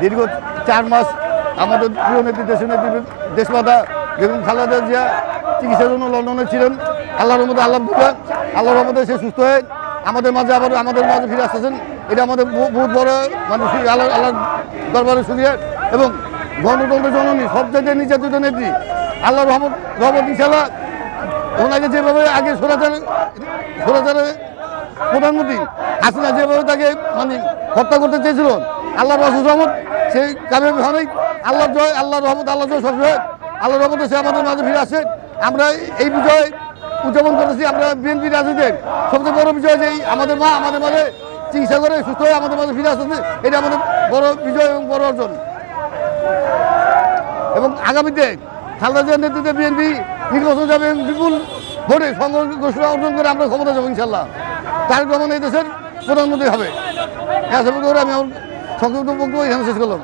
দীর্ঘ 4 মাস আমাদের প্রিয় নেত্রী দেশমাতা বেগম খালেদা জিয়া চিকিৎসার জন্য লন্ডনে ছিলেন। আল্লাহর রহমতে আল্লাহর রহমতে সে সুস্থ হয়ে আমাদের মাঝে ফিরে আসতেছেন। এটা আমাদের বহুত বড় মানে আল্লাহর দরবারে শুনিয়ে এবং গণতন্ত্রের জননী সবচেয়ে নির্যাতিত নেত্রী আল্লাহর রহমত ইনশাআল্লাহ ওনাকে যেভাবে আগে সরাচারের প্রধানমন্ত্রী হাসিনা যেভাবে তাকে মানে হত্যা করতে চেয়েছিল, আল্লাহর রহমত সেই কামে অনেক আল্লাহর জয়, আল্লাহর রহমত, আল্লাহর জয় সবসময় আল্লাহর রহমতে সে আমাদের মাঝে ফিরে আসে। আমরা এই বিজয় উদযাপন করেছি। আমরা বিএনপি রাজনীতির সবচেয়ে বড় বিজয় যে আমাদের মা আমাদের মাঝে চিকিৎসা করে সুস্থ হয়ে আমাদের মাঝে ফিরে আসতেছে, এটা আমাদের বড় বিজয় এবং বড় অর্জন। এবং আগামীতে খালেদা জিয়ার নেতৃত্বে বিএনপি নির্বাচন যাবে এবং বিপুল ভোটে সংখ্যাগরিষ্ঠ অর্জন করে আমরা ক্ষমতা যাবো ইনশাল্লাহ। তারেক রহমান এই দেশের প্রধানমন্ত্রী হবে। আমি আমার সংক্ষিপ্ত বক্তব্য এখানে শেষ করলাম।